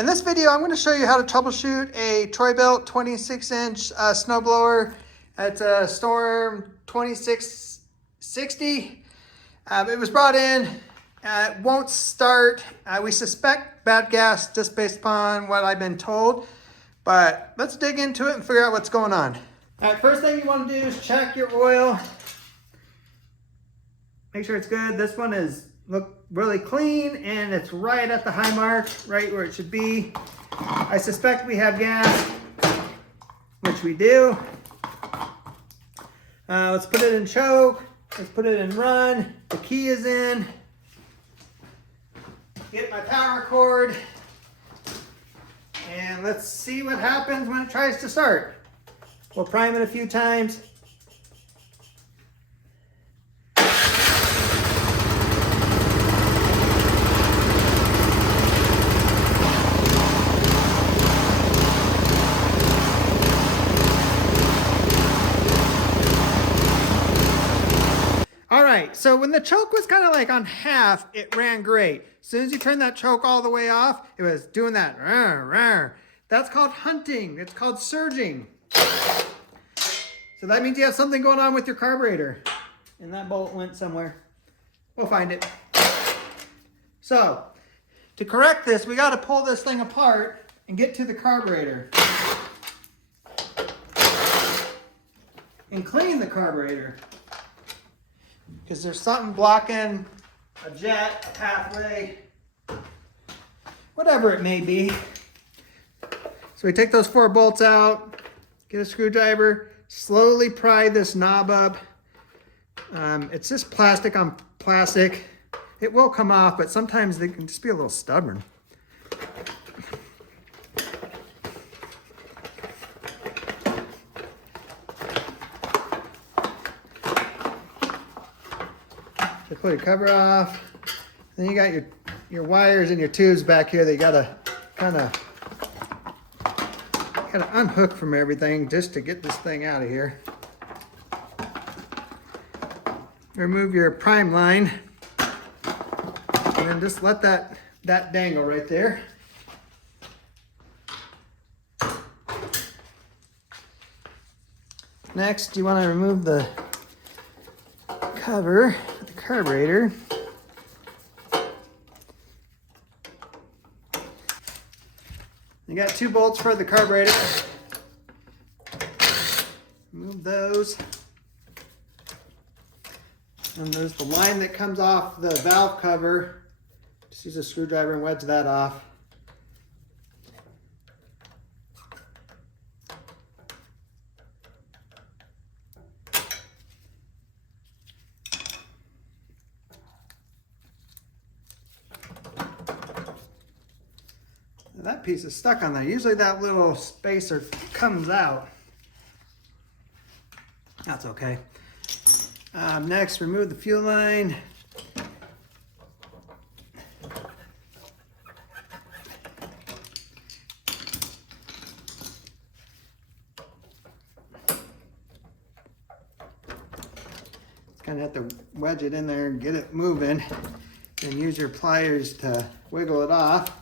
In this video, I'm going to show you how to troubleshoot a Troy-Bilt 26-inch snowblower. It's a Storm 2660. It was brought in. It won't start. We suspect bad gas just based upon what I've been told. But let's dig into it and figure out what's going on. All right, first thing you want to do is check your oil. Make sure it's good. This one look really clean and it's right at the high mark, right where it should be. I suspect we have gas, which we do. Let's put it in choke. Let's put it in run. The key is in. Get my power cord. And let's see what happens when it tries to start. We'll prime it a few times. All right, so when the choke was kind of like on half, it ran great. As soon as you turn that choke all the way off, it was doing that. Rawr, rawr. That's called hunting. It's called surging. So that means you have something going on with your carburetor. And that bolt went somewhere. We'll find it. So, to correct this, we got to pull this thing apart and get to the carburetor. And clean the carburetor. Because there's something blocking a jet, a pathway, whatever it may be. So we take those 4 bolts out, get a screwdriver, slowly pry this knob up. It's just plastic on plastic. It will come off, but sometimes they can just be a little stubborn. So pull your cover off. Then you got your wires and your tubes back here that you gotta kind of unhook from everything just to get this thing out of here. Remove your prime line and then just let that dangle right there. Next, you want to remove the cover of the carburetor. You got 2 bolts for the carburetor. Remove those. And there's the line that comes off the valve cover. Just use a screwdriver and wedge that off. That piece is stuck on there. Usually that little spacer comes out. That's okay. Next, remove the fuel line. Just kind of have to wedge it in there and get it moving. And use your pliers to wiggle it off.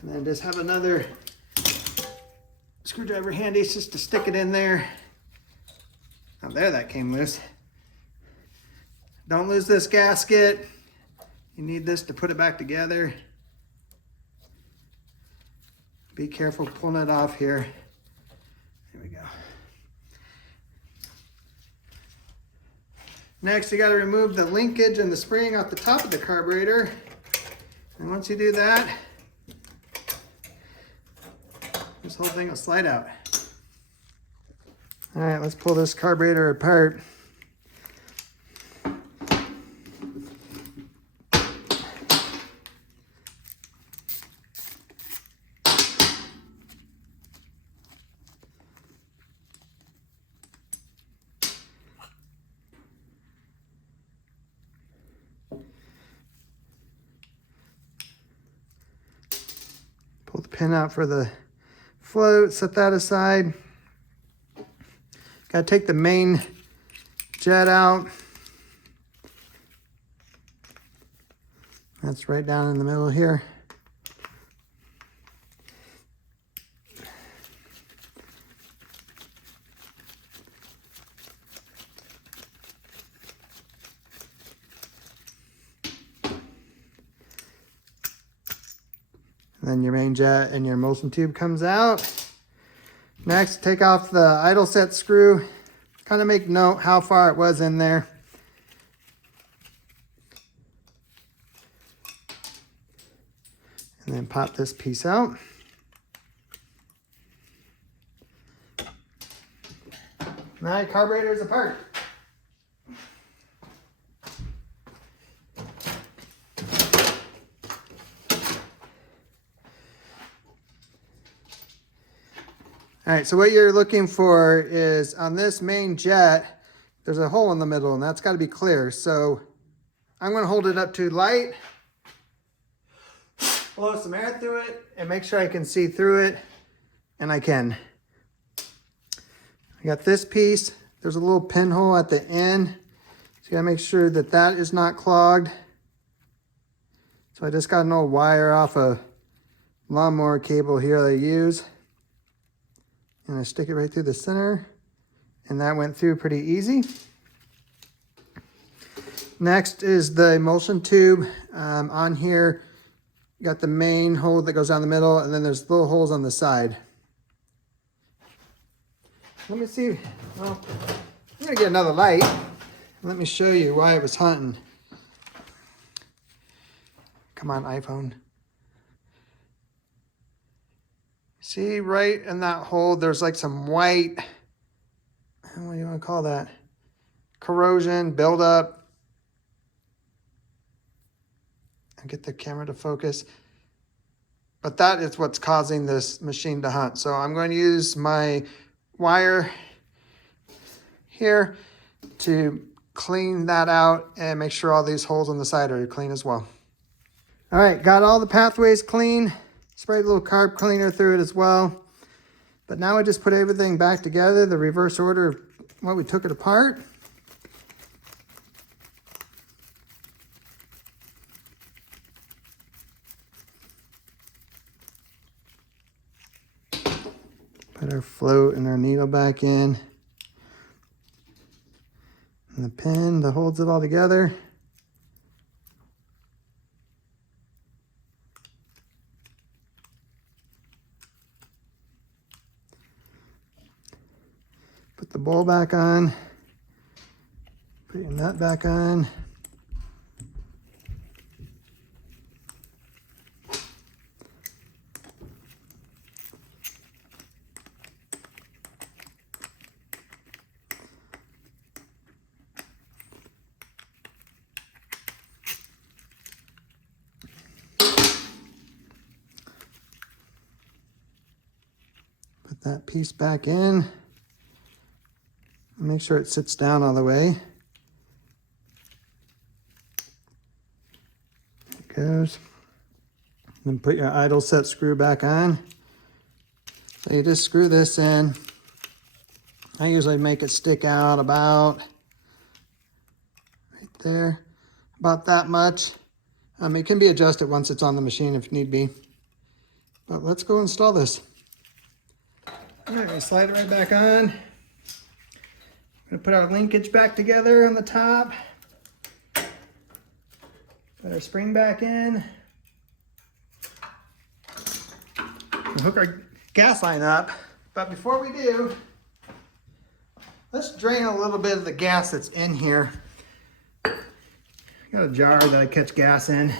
And then just have another screwdriver handy just to stick it in there. Oh, there, that came loose. Don't lose this gasket. You need this to put it back together. Be careful pulling it off here. There we go. Next, you got to remove the linkage and the spring off the top of the carburetor. And once you do that, this whole thing will slide out. All right, let's pull this carburetor apart. Pull the pin out for the float, set that aside. Got to take the main jet out. That's right down in the middle here. And then your main jet and your emulsion tube comes out. Next, take off the idle set screw. Kind of make note how far it was in there. And then pop this piece out. Now your carburetor is apart. All right, so what you're looking for is on this main jet, there's a hole in the middle and that's got to be clear. So I'm going to hold it up to light, blow some air through it and make sure I can see through it, and I can. I got this piece. There's a little pinhole at the end. So you got to make sure that that is not clogged. So I just got an old wire off a lawnmower cable here that I use. And I stick it right through the center, and that went through pretty easy. Next is the emulsion tube. On here, you got the main hole that goes down the middle, and then there's little holes on the side. Let me see. Well, I'm gonna get another light. Let me show you why I was hunting. Come on, iPhone. See right in that hole, there's like some white, what do you want to call that? Corrosion, buildup. I'll get the camera to focus. But that is what's causing this machine to hunt. So I'm going to use my wire here to clean that out and make sure all these holes on the side are clean as well. All right, got all the pathways clean. Sprayed a little carb cleaner through it as well. But now I just put everything back together, the reverse order of what we took it apart. Put our float and our needle back in. And the pin that holds it all together. Put the bowl back on. Put your nut back on. Put that piece back in. Make sure it sits down all the way. There it goes. Then put your idle set screw back on. So you just screw this in. I usually make it stick out about right there, about that much. It can be adjusted once it's on the machine if need be. But let's go install this. All right, we slide it right back on. I'm gonna put our linkage back together on the top. Put our spring back in. We'll hook our gas line up. But before we do, let's drain a little bit of the gas that's in here. Got a jar that I catch gas in.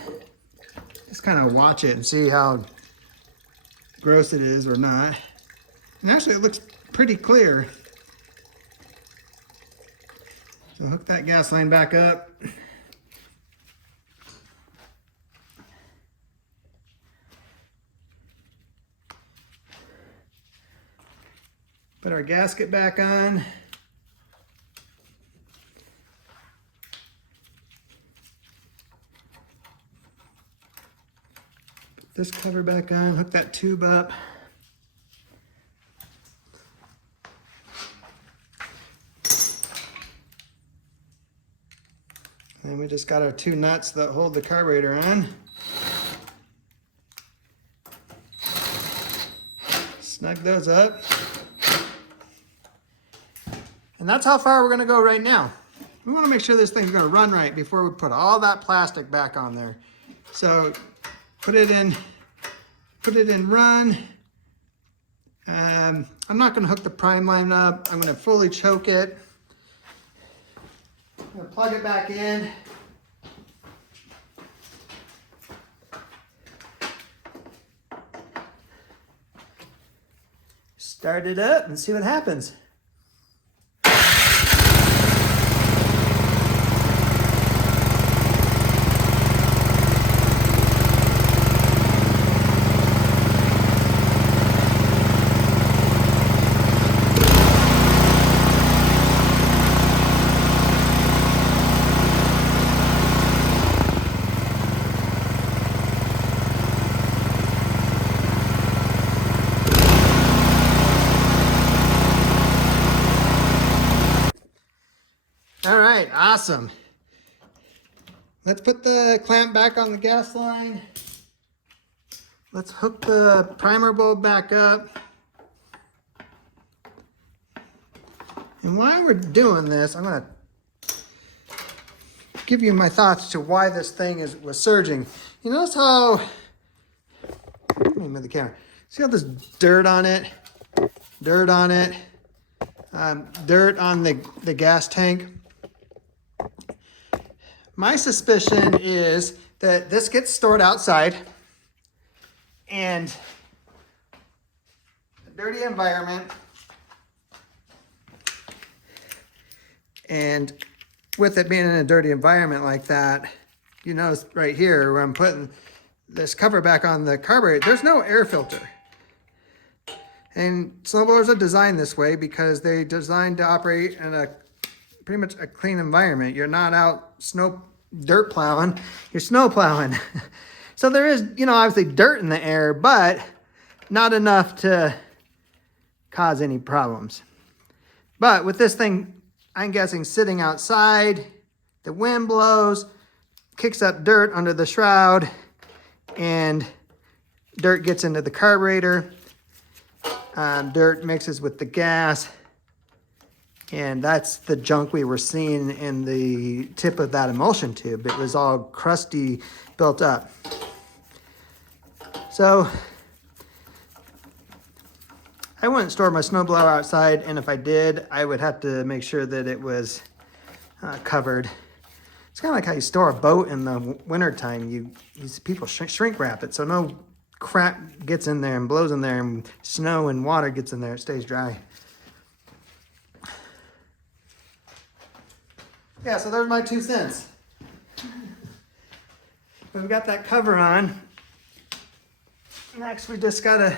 Just kind of watch it and see how gross it is or not. And actually it looks pretty clear. So hook that gas line back up. Put our gasket back on. Put this cover back on, hook that tube up. And we we just got our 2 nuts that hold the carburetor on. Snug those up. And that's how far we're going to go right now. We want to make sure this thing's going to run right before we put all that plastic back on there. So put it in run. I'm not going to hook the prime line up. I'm going to fully choke it. I'm going to plug it back in. Start it up and see what happens. All right, awesome. Let's put the clamp back on the gas line. Let's hook the primer bulb back up. And while we're doing this, I'm gonna give you my thoughts to why this thing was surging. You notice how, let me move the camera. See how there's dirt on it? Dirt on it. Dirt on the gas tank. My suspicion is that this gets stored outside and a dirty environment, and with it being in a dirty environment like that, you notice right here where I'm putting this cover back on the carburetor, there's no air filter. And snowblowers are designed this way because they're designed to operate in a pretty much a clean environment. You're not out dirt plowing, you're snow plowing. So there is, obviously dirt in the air, but not enough to cause any problems. But with this thing, I'm guessing sitting outside, the wind blows, kicks up dirt under the shroud, and dirt gets into the carburetor. Dirt mixes with the gas, and that's the junk we were seeing in the tip of that emulsion tube. It was all crusty, built up. So I wouldn't store my snowblower outside, and if I did, I would have to make sure that it was covered. It's kind of like how you store a boat in the wintertime. These people shrink wrap it so no crap gets in there and blows in there, and snow and water gets in there, it stays dry. Yeah, so there's my 2 cents. We've got that cover on. Next, we just gotta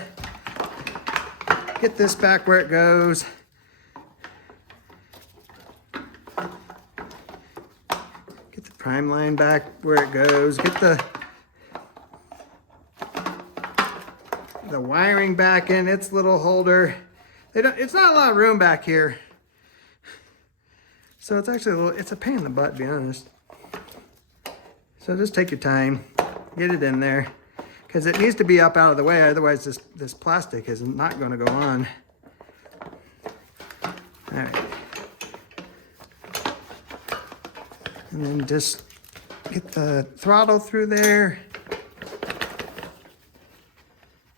get this back where it goes. Get the prime line back where it goes. Get the wiring back in its little holder. It's not a lot of room back here. So it's actually it's a pain in the butt, to be honest. So just take your time, get it in there, because it needs to be up out of the way, otherwise this plastic is not going to go on. All right. And then just get the throttle through there.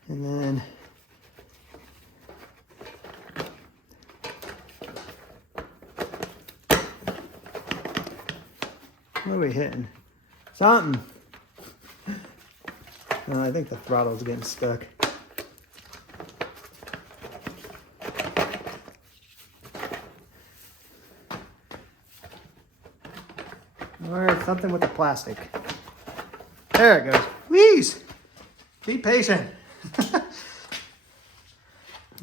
And then what are we hitting? Something. No, I think the throttle's getting stuck. Or something with the plastic. There it goes. Please be patient.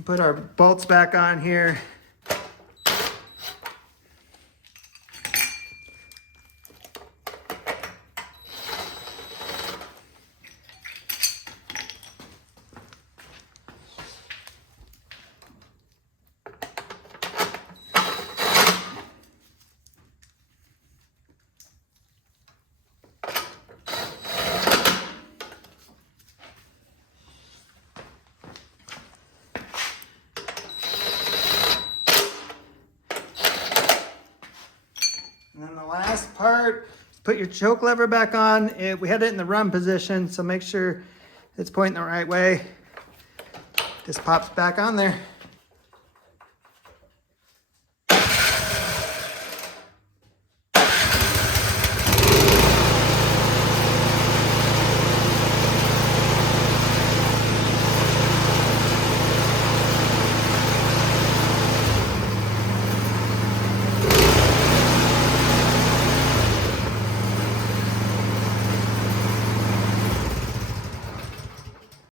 Put our bolts back on here. And then the last part, put your choke lever back on. We had it in the run position, so make sure it's pointing the right way. Just pops back on there.